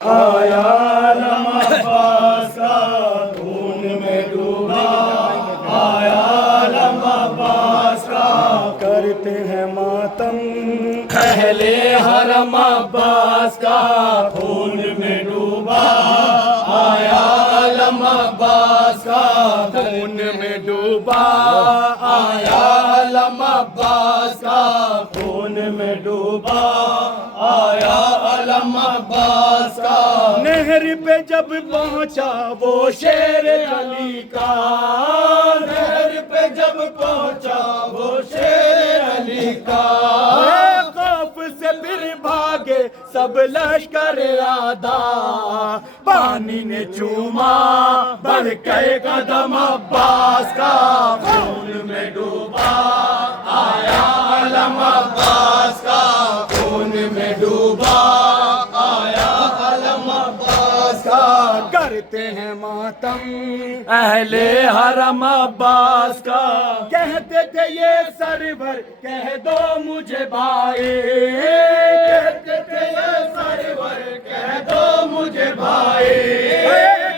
آیا علم عباس کا خون میں ڈوبا، آیا علم عباس کا کرتے ہیں ماتم اہل حرم عباس کا خون میں ڈوبا، آیا علم عباس کا خون میں ڈوبا، آیا علم عباس کا خون میں ڈوبا، آیا علم عباس کا نہر پہ جب پہنچا وہ شیر علی کا، نہر پہ جب پہنچا وہ شیر علی کا، خوف سے پھر بھاگے سب لشکر آدھا، پانی نے چوما بڑھ کے قدم عباس کا خون میں ڈوبا، آیا علم عباس کا خون میں ڈوبا، آیا علم عباس کا کرتے ہیں ماتم اہل حرم عباس کا، کہتے تھے یہ سرور کہہ دو مجھے بھائی، کہتے تھے یہ سرور کہہ دو مجھے بھائی،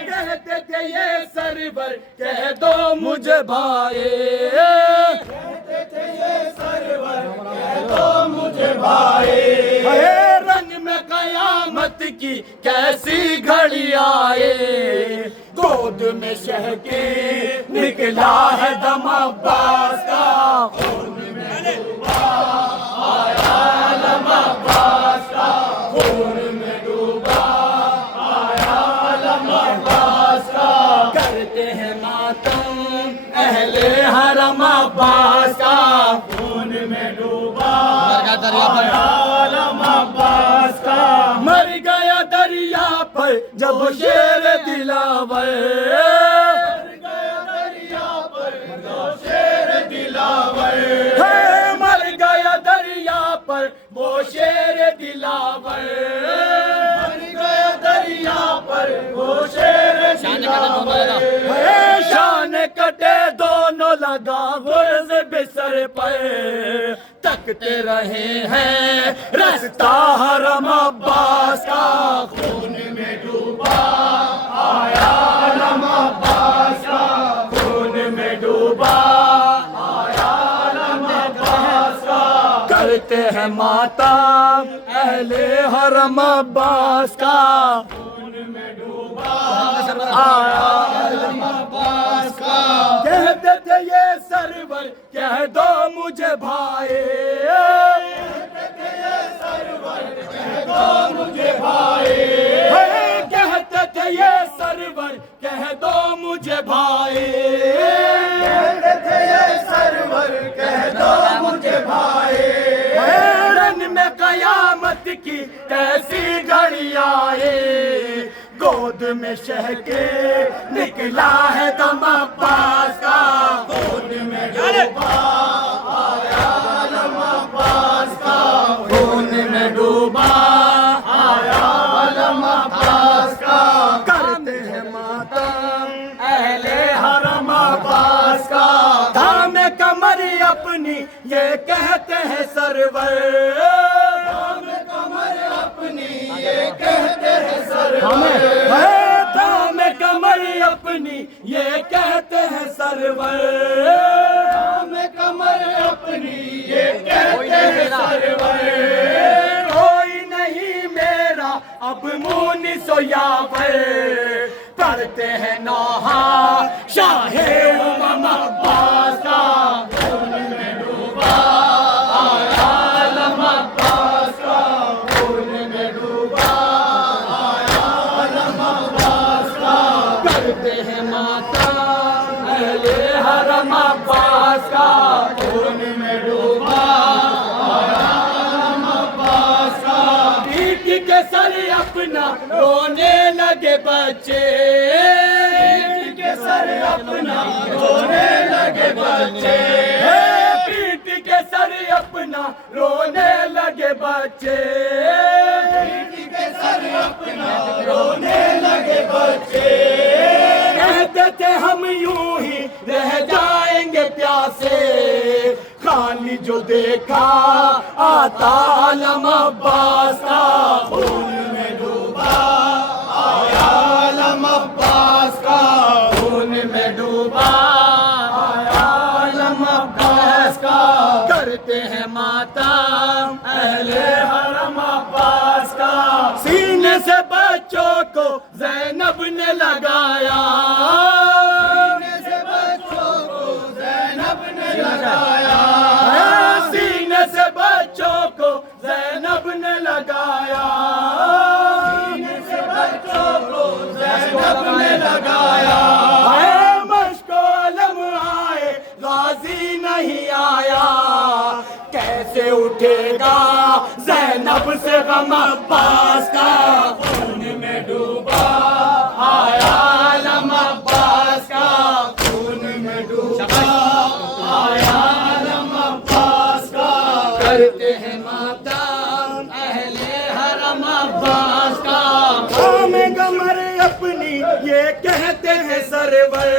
کہتے تھے یہ سرور کہہ دو مجھے بھائی، کہتے تھے یہ سرور کہہ دو مجھے بھائی، رنگ میں قیامت کی کیسی گھڑی آئے، گود میں شہ کی نکلا ہے دم عباس کا خون میں ڈوبا، آیا علم عباس کا خون میں ڈوبا، آیا علم عباس کا کرتے ہیں ماتم اہل حرم عباس کا خون میں ڈوبا، آیا علم عباس کا مر گیا دریا پر جب شیر دلاور، مر گیا دریا پر جب شیر دلاور، مر گیا دریا پر وہ شیر دلاور، مر گیا دریا پر وہ شیر دلاور، شان کٹے دونوں لگا غرض بسر پر، تکتے رہے ہیں رستہ حرم عباس کا خون میں ڈوبا، آیا علم عباس کا خون میں ڈوبا، آیا علم عباس کا کرتے ہیں ماتم اہل حرم عباس کا خون میں ڈوبا، آیا علم عباس کا کہتے تھے یہ سرور کہہ دو مجھے بھائی، کہتے تھے یہ سرور کہہ دو مجھے بھائی، کہتے تھے یہ سرور کہہ دو مجھے بھائی، کہتے تھے یہ سرور کہہ دو مجھے بھائی، رن میں قیامت کی کیسی گھڑی آئے، گود میں شہ کے نکلا ہے دم عباس کا خون میں ڈوبا، آیا علم عباس کا خون میں ڈوبا، آیا علم عباس کا کرتے ہیں ماتم اہل حرم عباس کا، تھامے کمر اپنی یہ کہتے ہیں سرور، تھامے کمر اپنی یہ کہتے ہیں سرور، تھامے کمر اپنی یہ کہتے ہیں سرور، تھامے کمر اپنی یہ کہتے ہیں سرور، کوئی نہیں میرا اب مونس و یاور، پڑھتے ہیں نوحہ شاہ امم عباس کا خون میں ڈوبا، آیا علم عباس کا خون میں ڈوبا، آیا علم عباس کا کرتے ہیں ماتم اہل حرم عباس کا خون میں ڈوبا، آیا علم عباس کا پیٹ کے سر اپنا رونے لگے بچے، پیٹ کے سر اپنا رونے لگے بچے، پیٹ کے سر اپنا رونے لگے بچے، پیٹ کے سر اپنا رونے لگے بچے، کہتے تھے ہم یوں ہی رہ جائیں گے پیاسے، خالی جو دیکھا آتا علم عباس کا خون میں ڈوبا، سے بچوں کو زینب نے لگایا، سینے سے بچوں کو زینب نے لگایا، سینے سے بچوں کو زینب نے لگایا، سینے سے بچوں کو زینب نے لگایا، مشک و علم آئے غازی نہیں آیا، کیسے اٹھے گا زینب سے غم عباس کا، خون میں ڈوبا آیا علم عباس کا، خون میں ڈوبا آیا علم عباس کا، کرتے ہیں ماتم اہل حرم عباس کا، خام قمر اپنی یہ کہتے ہیں سرور،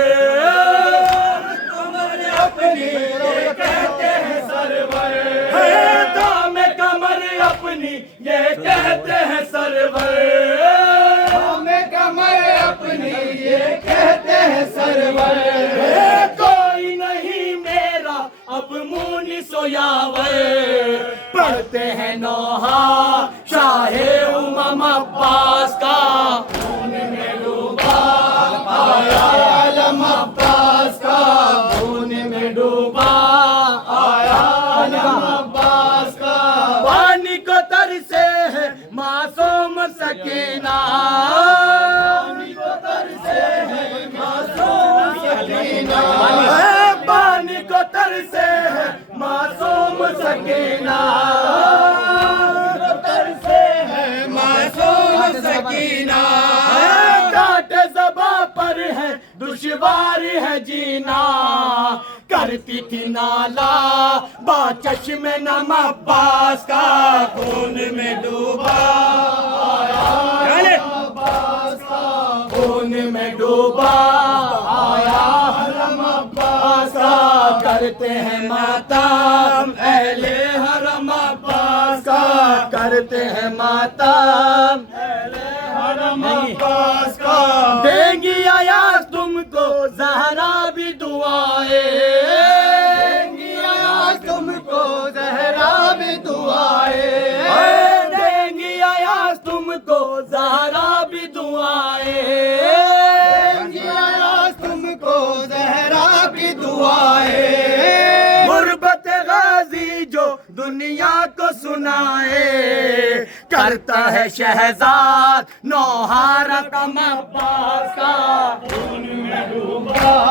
قمر اپنی یہ کہتے ہیں سرور، دام قمر اپنی یہ کہتے ہیں سرور، دام قمر اپنی یہ کہتے ہیں سرور، کوئی نہیں میرا اب مونس و یاور، پڑھتے ہیں نوحہ شاہ امم عباس کا، خون میں ڈوبا آیا علم عباس کا، خون میں ڈوبا آیا علم عباس کا، پانی کو ترسے ہے معصوم سکینہ، پانی کو ترسے ہے معصوم سکینہ، پانی کو ترسے ہے معصوم سکینہ، ترسے ہے معصوم سکینہ، کانٹے زباں پر ہے دشوار ہے جینا، کرتی تھی نالا با چشم نم عباس کا، خون میں ڈوبا آیا عباس کا، خون میں ڈوبا آیا حرم عباس کا، کرتے ہیں ماتم اہل حرم عباس کا، کرتے ہیں ماتم اہل حرم عباس کا، دیں گی آیاز تم کو زہرا بھی دعائیں، دیں گی آیاز تم کو زہرا بھی دعائیں، دیں گی آیاز تم کو زہرا بھی دعائیں، دیں گی آیاز تم کو زہرا بھی دعائیں، غربت غازی جو دنیا کو سنائے، کرتا ہے شہزاد نوحہ رقم عباس کا، خون میں ڈوبا